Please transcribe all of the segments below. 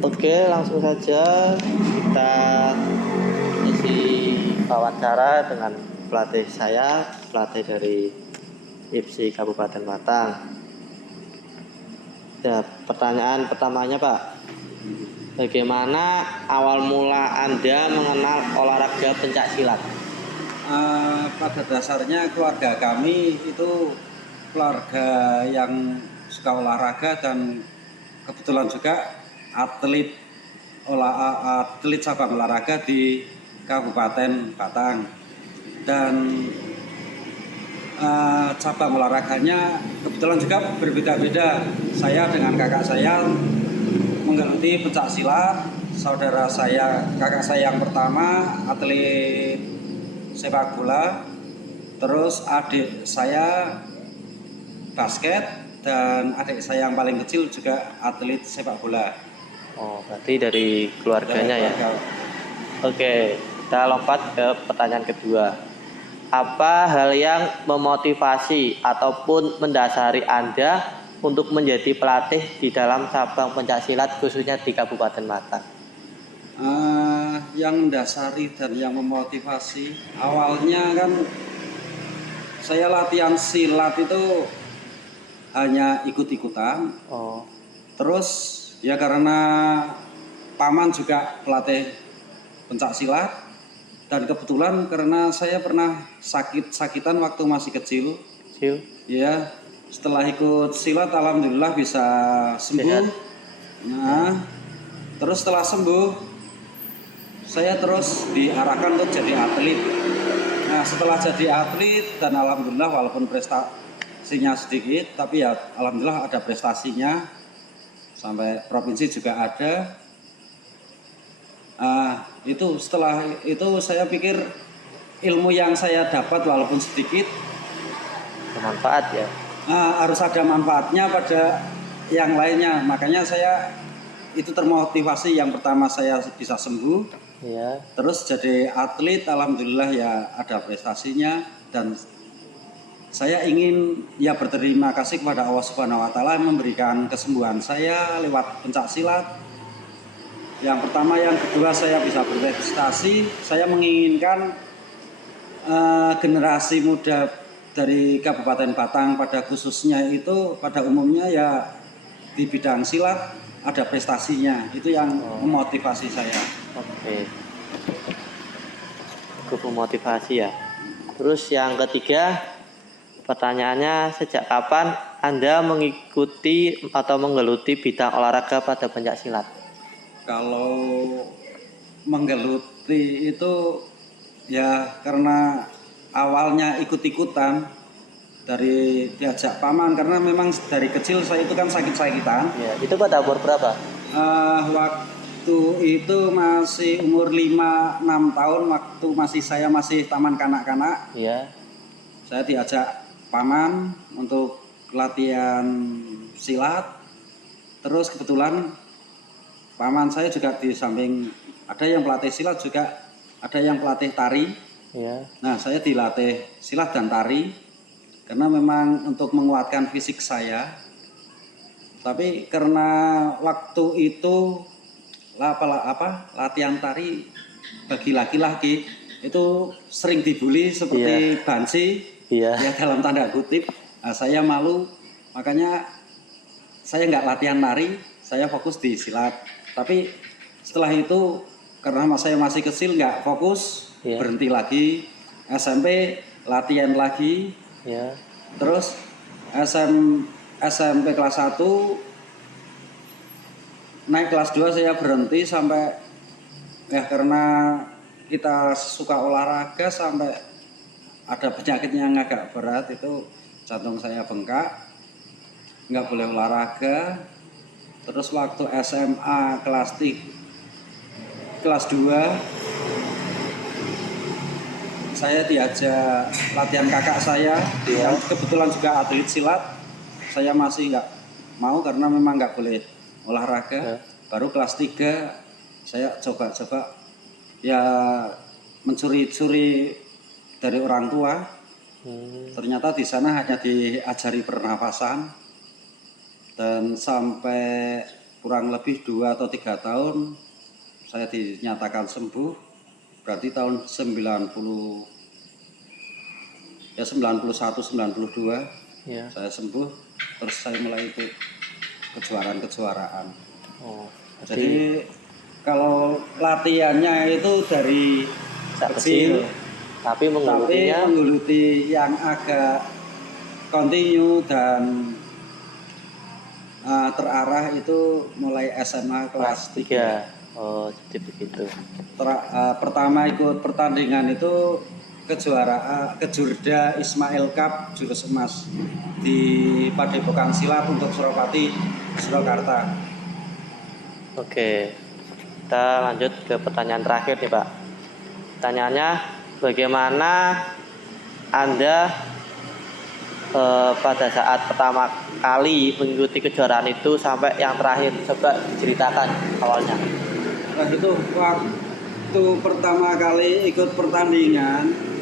Oke, langsung saja kita isi wawancara dengan pelatih saya, pelatih dari IPSI Kabupaten Batang. Ya, pertanyaan pertamanya Pak, bagaimana awal mula Anda mengenal olahraga pencaksilat? Pada dasarnya keluarga kami itu keluarga yang suka olahraga dan kebetulan juga atlet cabang olahraga di Kabupaten Batang. Dan cabang olahraganya kebetulan juga berbeda-beda. Saya dengan kakak saya menggeluti pencak silat. Kakak saya yang pertama atlet sepak bola, terus adik saya basket, dan adik saya yang paling kecil juga atlet sepak bola. Oh, berarti dari keluarganya ya. Oke, kita lompat ke pertanyaan kedua. Apa hal yang memotivasi ataupun mendasari Anda untuk menjadi pelatih di dalam cabang pencaksilat khususnya di Kabupaten Batang? Yang mendasari dan yang memotivasi, awalnya kan saya latihan silat itu hanya ikut-ikutan. Oh, Terus ya karena paman juga pelatih pencak silat, dan kebetulan karena saya pernah sakit-sakitan waktu masih kecil. kecil. Ya, setelah ikut silat alhamdulillah bisa sembuh. Sehat. Nah, terus setelah sembuh saya terus diarahkan untuk jadi atlet. Nah, setelah jadi atlet dan alhamdulillah walaupun prestasinya sedikit, tapi ya alhamdulillah ada prestasinya. Sampai provinsi juga ada. Itu setelah itu saya pikir ilmu yang saya dapat walaupun sedikit Bermanfaat ya. harus ada manfaatnya pada yang lainnya. Makanya saya itu termotivasi, yang pertama saya bisa sembuh. Ya. Terus jadi atlet, alhamdulillah ya ada prestasinya, dan saya ingin ya berterima kasih kepada Allah Subhanahu wa taala memberikan kesembuhan saya lewat pencak silat. Yang pertama, yang kedua saya bisa berprestasi. Saya menginginkan generasi muda dari Kabupaten Batang pada khususnya itu pada umumnya ya di bidang silat ada prestasinya. Itu yang memotivasi saya. Oke. Cukup memotivasi ya. Terus yang ketiga, pertanyaannya, sejak kapan Anda mengikuti atau menggeluti bidang olahraga pada pencaksilat? Kalau menggeluti itu ya karena awalnya ikut-ikutan dari diajak paman, karena memang dari kecil saya itu kan sakit-sakitan. Ya, itu pada umur berapa? Waktu itu masih umur 5-6 tahun, waktu saya masih taman kanak-kanak. Ya. Saya diajak paman untuk latihan silat. Terus kebetulan paman saya juga di samping ada yang pelatih silat, juga ada yang pelatih tari. Ya. Nah, saya dilatih silat dan tari karena memang untuk menguatkan fisik saya. Tapi karena waktu itu latihan tari bagi laki-laki itu sering dibully seperti banci. Ya dalam tanda kutip. Nah, saya malu, makanya saya nggak latihan tari, saya fokus di silat. Tapi setelah itu karena saya masih kecil nggak fokus, berhenti lagi. SMP latihan lagi. Terus SMP kelas 1 naik kelas 2 saya berhenti sampai ya karena kita suka olahraga sampai ada penyakit yang agak berat, itu jantung saya bengkak, nggak boleh olahraga. Terus waktu SMA kelas 2 saya diajak latihan kakak saya yang kebetulan juga atlet silat. Saya masih nggak mau karena memang nggak boleh olahraga. Baru kelas 3 saya coba-coba ya mencuri-curi dari orang tua. Ternyata di sana hanya diajari pernafasan, dan sampai kurang lebih 2 atau 3 tahun saya dinyatakan sembuh. Berarti tahun 91 92 Ya. saya sembuh, terus saya mulai ikut kejuaraan. Jadi kalau latihannya itu dari kecil, tapi menggeluti yang agak kontinu dan terarah itu mulai SMA kelas 3. Oh, jadi begitu. Pertama ikut pertandingan itu Kejurda Ismail Cup jurus emas di Padepokan Silat untuk Suropati, Surakarta. Oke, kita lanjut ke pertanyaan terakhir nih Pak. Pertanyaannya, bagaimana Anda pada saat pertama kali mengikuti kejuaraan itu sampai yang terakhir? Coba diceritakan awalnya. Nah, itu waktu pertama kali ikut pertandingan,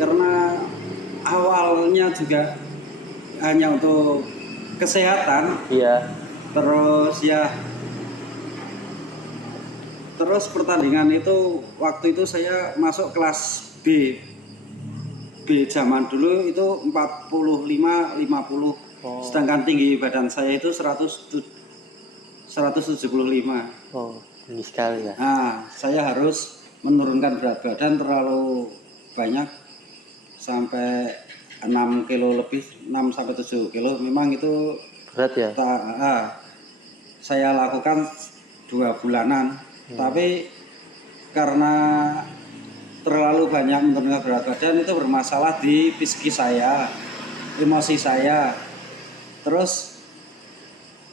karena awalnya juga hanya untuk kesehatan. Iya. Terus pertandingan itu waktu itu saya masuk kelas B zaman dulu itu 45-50. Sedangkan tinggi badan saya itu 175. Oh, tinggi sekali ya. Nah, saya harus menurunkan berat badan terlalu banyak sampai 6 kilo lebih, 6 sampai 7 kilo. Memang itu berat ya. Saya lakukan 2 bulanan. Tapi karena terlalu banyak menurunkan berat badan itu bermasalah di psikis saya, emosi saya. Terus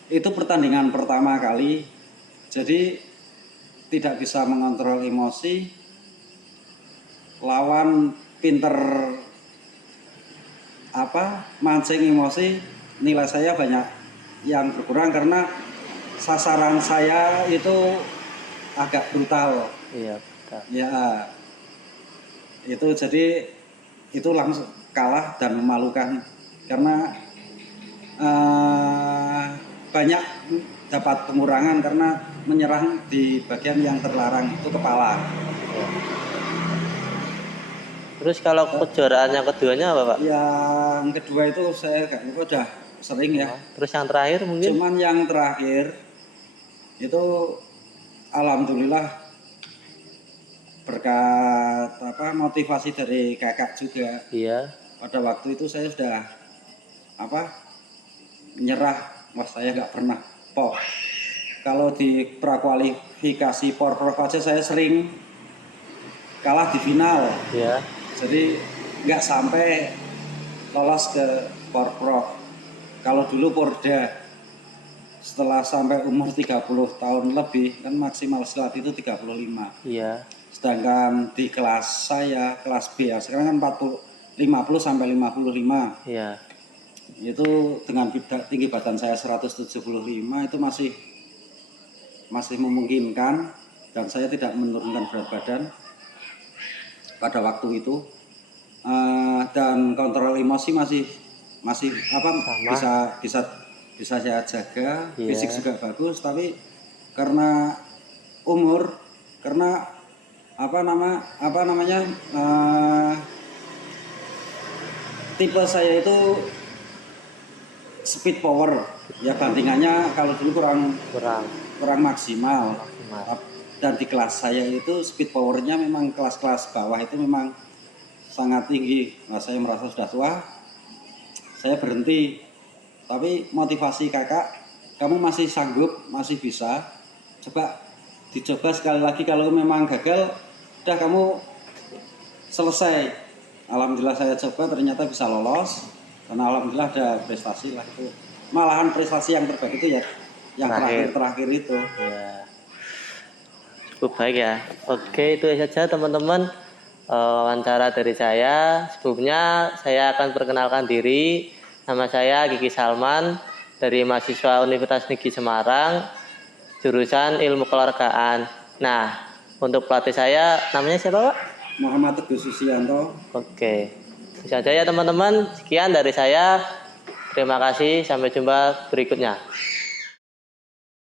itu pertandingan pertama kali, jadi tidak bisa mengontrol emosi. Lawan pinter mancing emosi, nilai saya banyak yang berkurang karena sasaran saya itu agak brutal. Iya, brutal. Ya, itu jadi itu langsung kalah dan memalukan karena banyak dapat pengurangan karena menyerang di bagian yang terlarang itu kepala. Ya. Terus kalau kejuaraan yang keduanya apa Pak? Yang kedua itu saya udah sering ya. Terus yang terakhir mungkin? Cuman yang terakhir itu alhamdulillah berkat motivasi dari kakak juga. Iya. Pada waktu itu saya sudah menyerah, saya nggak pernah POR. Kalau di prakualifikasi POR aja saya sering kalah di final. Iya. Jadi nggak sampai lolos ke POR. Kalau dulu Porda setelah sampai umur 30 tahun lebih kan maksimal silat itu 35. Iya. Sedangkan di kelas saya, kelas B ya, sekarang kan 50 sampai 55. Iya. Itu dengan tinggi badan saya 175 itu masih memungkinkan dan saya tidak menurunkan berat badan pada waktu itu. Dan kontrol emosi masih bisa saya jaga. Yeah. Fisik juga bagus, tapi karena umur, karena tipe saya itu speed power ya, bandingannya kalau dulu kurang maksimal. Dan di kelas saya itu speed powernya memang kelas-kelas bawah itu memang sangat tinggi. Nah, saya merasa sudah tua, saya berhenti. Tapi motivasi kakak, kamu masih sanggup, masih bisa, dicoba sekali lagi. Kalau memang gagal, udah kamu selesai. Alhamdulillah saya coba, ternyata bisa lolos. Dan alhamdulillah ada prestasi lah itu. Malahan prestasi yang terbaik itu ya yang terakhir itu. Ya. Cukup baik ya. Oke, itu saja teman-teman wawancara dari saya. Sebelumnya saya akan perkenalkan diri. Nama saya Kiki Salman dari mahasiswa Universitas Negeri Semarang, jurusan Ilmu Keluargaan. Nah, untuk pelatih saya namanya siapa Pak? Muhammad Teguh Susianto. Oke, itu saja ya teman-teman. Sekian dari saya. Terima kasih. Sampai jumpa berikutnya.